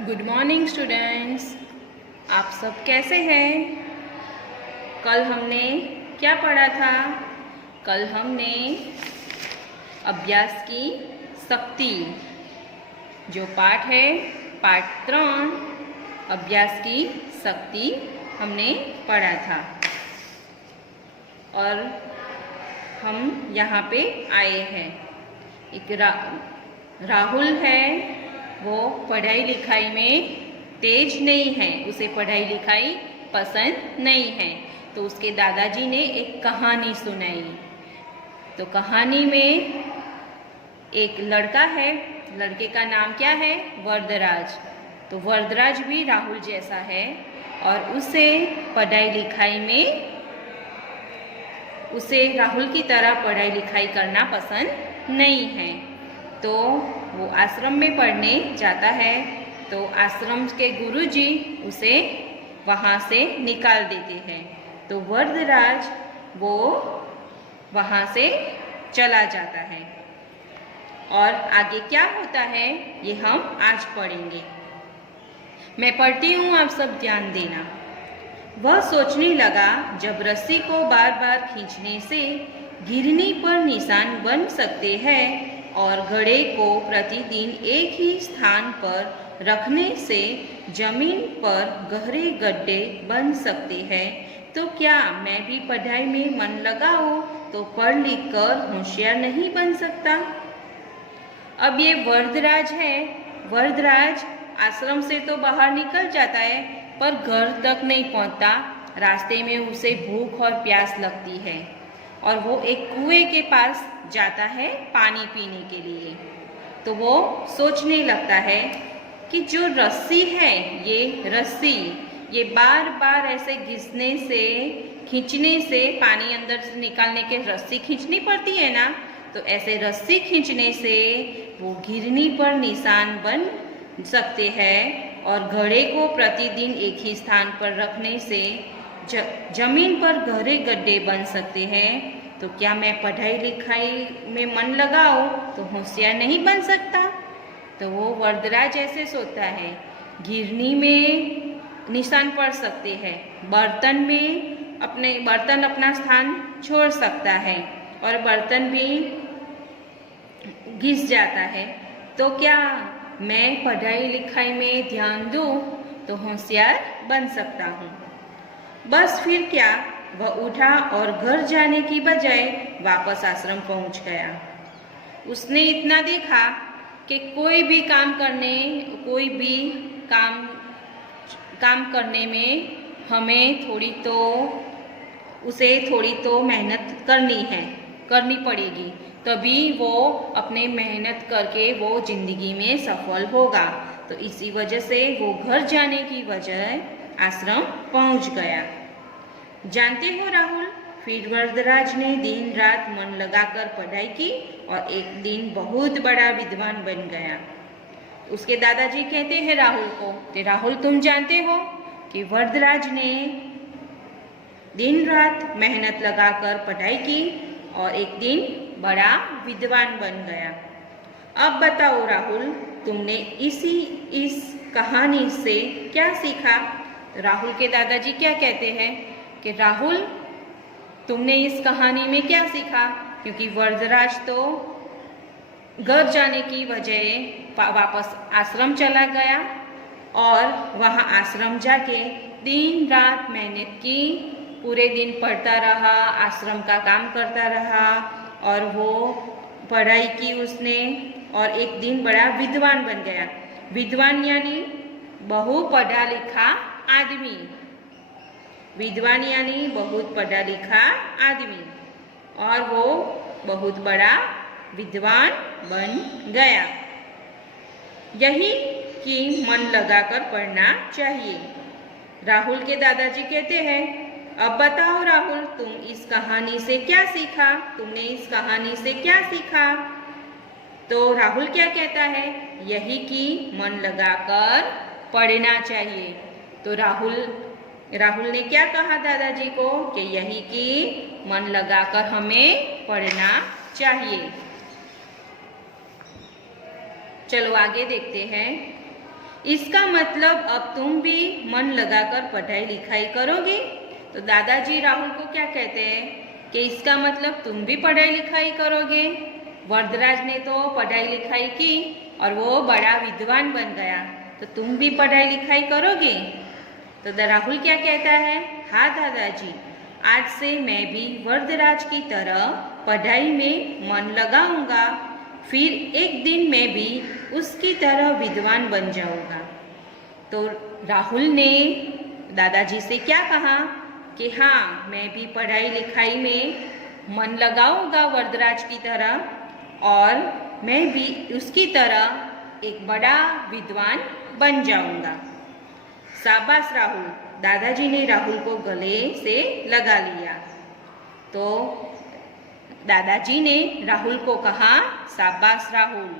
Good morning students. आप सब कैसे हैं? कल हमने क्या पढ़ा था? कल हमने अभ्यास की शक्ति जो पाठ है, पाठ 3 अभ्यास की शक्ति हमने पढ़ा था। और हम यहाँ पे आए हैं। एक राहुल है, वो पढ़ाई लिखाई में तेज नहीं है, उसे पढ़ाई लिखाई पसंद नहीं है। तो उसके दादाजी ने एक कहानी सुनाई। तो कहानी में एक लड़का है, लड़के का नाम क्या है? वरदराज। तो वरदराज भी राहुल जैसा है और उसे पढ़ाई लिखाई में उसे राहुल की तरह पढ़ाई लिखाई करना पसंद नहीं है। तो वो आश्रम में पढ़ने जाता है। तो आश्रम के गुरुजी उसे वहाँ से निकाल देते हैं। तो वरदराज वो वहाँ से चला जाता है। और आगे क्या होता है ये हम आज पढ़ेंगे। मैं पढ़ती हूँ, आप सब ध्यान देना। वह सोचने लगा, जब रस्सी को बार बार खींचने से गिरनी पर निशान बन सकते हैं और घड़े को प्रतिदिन एक ही स्थान पर रखने से जमीन पर गहरे गड्ढे बन सकते हैं, तो क्या मैं भी पढ़ाई में मन लगाऊं तो पढ़ लिख कर होशियार नहीं बन सकता? अब ये वरदराज है। वरदराज आश्रम से तो बाहर निकल जाता है, पर घर तक नहीं पहुंचता। रास्ते में उसे भूख और प्यास लगती है और वो एक कुएं के पास जाता है पानी पीने के लिए। तो वो सोचने लगता है कि जो रस्सी है, ये रस्सी ये बार बार ऐसे घिसने से, खींचने से, पानी अंदर से निकालने के रस्सी खींचनी पड़ती है ना, तो ऐसे रस्सी खींचने से वो गिरनी पर निशान बन सकते हैं और घड़े को प्रतिदिन एक ही स्थान पर रखने से जमीन पर गहरे गड्ढे बन सकते हैं। तो क्या मैं पढ़ाई लिखाई में मन लगाऊं तो होशियार नहीं बन सकता? तो वो वरदराज ऐसे सोचता है। गिरनी में निशान पड़ सकते हैं, बर्तन अपना स्थान छोड़ सकता है और बर्तन भी घिस जाता है। तो क्या मैं पढ़ाई लिखाई में ध्यान दूं तो होशियार बन सकता हूँ? बस फिर क्या, वह उठा और घर जाने की बजाय वापस आश्रम पहुँच गया। उसने इतना देखा कि कोई भी काम करने में हमें उसे थोड़ी तो मेहनत करनी पड़ेगी, तभी वो अपने मेहनत करके वो जिंदगी में सफल होगा। तो इसी वजह से वो घर जाने की बजाय आश्रम पहुंच गया। जानते हो राहुल, फिर वरदराज ने दिन रात मन लगाकर पढ़ाई की और एक दिन बहुत बड़ा विद्वान बन गया। उसके दादाजी कहते हैं राहुल को, कि राहुल तुम जानते हो कि वरदराज ने दिन रात मेहनत लगाकर पढ़ाई की और एक दिन बड़ा विद्वान बन गया। अब बताओ राहुल, तुमने इस कहानी से क्या सीखा? राहुल के दादाजी क्या कहते हैं कि राहुल तुमने इस कहानी में क्या सीखा? क्योंकि वरदराज तो घर जाने की बजाय वापस आश्रम चला गया और वहाँ आश्रम जाके दिन रात मेहनत की, पूरे दिन पढ़ता रहा, आश्रम का काम करता रहा और वो पढ़ाई की उसने और एक दिन बड़ा विद्वान बन गया। विद्वान यानी बहुत पढ़ा लिखा आदमी। विद्वान यानी बहुत पढ़ा लिखा आदमी और वो बहुत बड़ा विद्वान बन गया। यही कि मन लगाकर पढ़ना चाहिए। राहुल के दादाजी कहते हैं, अब बताओ राहुल, तुम इस कहानी से क्या सीखा? तुमने इस कहानी से क्या सीखा? तो राहुल क्या कहता है? यही कि मन लगाकर पढ़ना चाहिए। तो राहुल ने क्या कहा दादाजी को कि यही कि मन लगाकर हमें पढ़ना चाहिए। चलो आगे देखते हैं। इसका मतलब अब तुम भी मन लगाकर पढ़ाई लिखाई करोगे। तो दादाजी राहुल को क्या कहते हैं कि इसका मतलब तुम भी पढ़ाई लिखाई करोगे। वरदराज ने तो पढ़ाई लिखाई की और वो बड़ा विद्वान बन गया, तो तुम भी पढ़ाई लिखाई करोगे। तो राहुल क्या कहता है, हाँ दादाजी, आज से मैं भी वरदराज की तरह पढ़ाई में मन लगाऊंगा, फिर एक दिन मैं भी उसकी तरह विद्वान बन जाऊंगा। तो राहुल ने दादाजी से क्या कहा कि हाँ, मैं भी पढ़ाई लिखाई में मन लगाऊंगा वरदराज की तरह, और मैं भी उसकी तरह एक बड़ा विद्वान बन जाऊंगा। शाबाश राहुल, दादाजी ने राहुल को गले से लगा लिया। तो दादाजी ने राहुल को कहा शाबाश राहुल,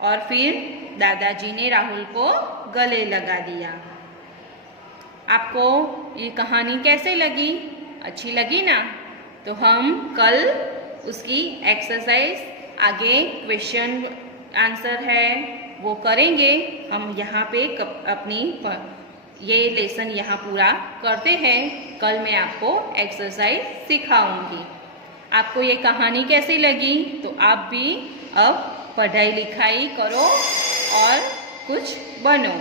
और फिर दादाजी ने राहुल को गले लगा दिया। आपको ये कहानी कैसे लगी? अच्छी लगी ना? तो हम कल उसकी एक्सरसाइज, आगे क्वेश्चन आंसर है वो करेंगे। हम यहाँ पे अपनी ये लेसन यहाँ पूरा करते हैं। कल मैं आपको एक्सरसाइज सिखाऊंगी। आपको ये कहानी कैसी लगी? तो आप भी अब पढ़ाई लिखाई करो और कुछ बनो।